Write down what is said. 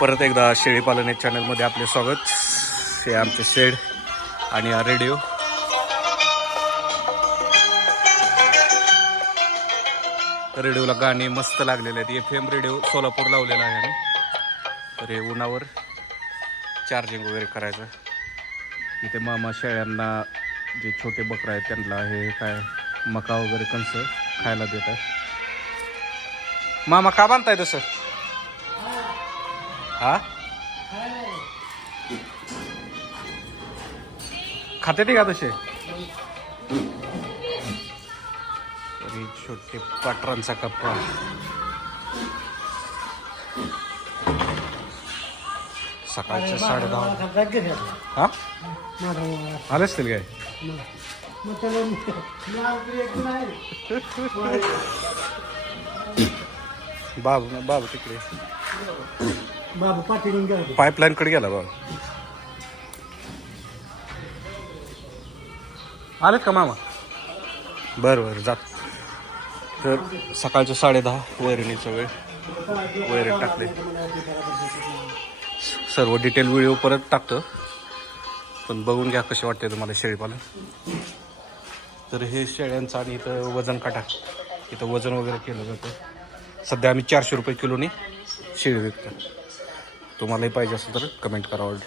परत एकदा शेळीपालन या चॅनलमध्ये आपले स्वागत. हे आमचे शेड आणि हा रेडिओ रेडिओला गाणी मस्त लागलेले आहेत. एफ एम रेडिओ सोलापूर लावलेला आहे आम्ही तर हे उन्हावर चार्जिंग वगैरे करायचं. इथे मामा शेळ्यांना जे छोटे बकरं आहेत त्यांना हे काय मका वगैरे कणसं खायला देतात. मामा का बांधताय तसं? हा? खाते ते का तसे छोटे पाटरांचा कप्पा. सकाळचे साडे दहा. हा? आले असतील काय? बाबू बाबू तिकडे. बाबू पाटील गेला पाईपलाईन कडे गेला बाबा आलेत का मामा? बरं बरं जात तर सकाळचे साडेदहा वैरणीचा वेळ. वैरण टाकले. सर्व डिटेल व्हिडिओ परत टाकतो. पण बघून घ्या कसे वाटते तुम्हाला शेळीपालन. तर हे शेळ्यांचं आणि इथं वजन काटा. इथं वजन वगैरे केलं जातं. सध्या आम्ही चारशे रुपये किलोनी शेळी विकतो. तुम्हालाही पाहिजे असेल तर कमेंट करा. ऑर्डर